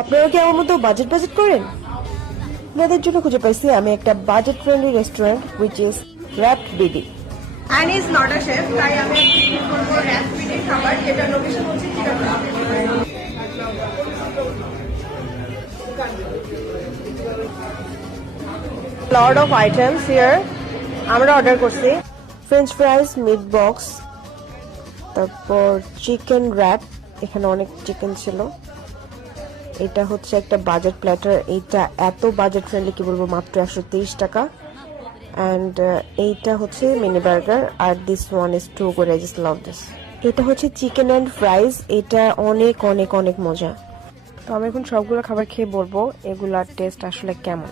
আপনারা কি আমার মতো বাজেট বাজেট করেন? আপনাদের জন্য খুঁজে পাইছি আমি একটা budget friendly restaurant which is Wrapped BD. And is not a chef, তাই আমি করবো র্যাপিডের খাবার, যেটা লোকেশন হচ্ছে Chittagong. Lot of items here. আমরা অর্ডার করছি ফ্রেঞ্চ ফ্রাইজ, মিট বক্স, তারপর চিকেন র্যাপ, এখানে অনেক চিকেন ছিল। এটা হচ্ছে একটা বাজেট প্ল্যাটার, এইটা এত বাজেট ফ্রেন্ডলি কি বলবো, মাত্র 130 টাকা। অ্যান্ড এইটা হচ্ছে মিনি বার্গার, আর this one is too good, I just love this. এটা হচ্ছে চিকেন অ্যান্ড ফ্রাইজ, এটা অনেক অনেক অনেক মজা। তো আমি এখন সবগুলো খাবার খেয়ে বলবো এগুলার টেস্ট আসলে কেমন।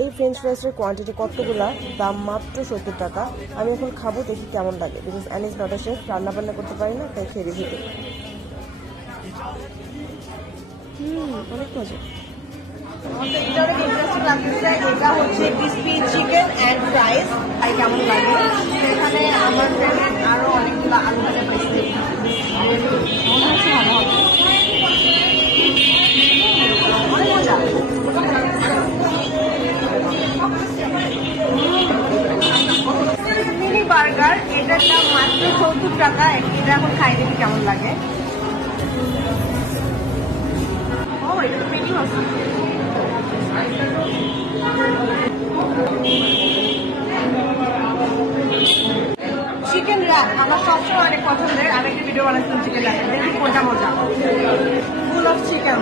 এই ফ্রেঞ্চ ফ্রাইসের কোয়ান্টিটি কতগুলা, দাম মাত্র 70 টাকা। আমি এখন খাবো, দেখি কেমন লাগে, because an is not a chef, রান্না বান্না করতে পারি না, তাই খেয়ে রিভিউ দিই। অনেক মজা। এটা অনেক ইন্টারেস্টিং লাগতেছে। এটা হচ্ছে ক্রিসপি চিকেন অ্যান্ড ফ্রাইস, তাই কেমন লাগে। এখানে আমার ফ্রেন্ড আরো অনেকগুলো আলু ভাজা পাইছে, মনে হচ্ছে ভালো হবে, অনেক মজা। মিনি বার্গার, এটার দাম মাত্র 70 টাকা। এটা এখন খাই দেখি কেমন লাগে। ও, এটা তো মিনি আছে। চিকেন র্যাপ আমার সবসময় অনেক পছন্দের। আমি একটা ভিডিও বানাচ্ছিলাম চিকেন র্যাপ, দেখি মজা মজা, ফুল অফ চিকেন।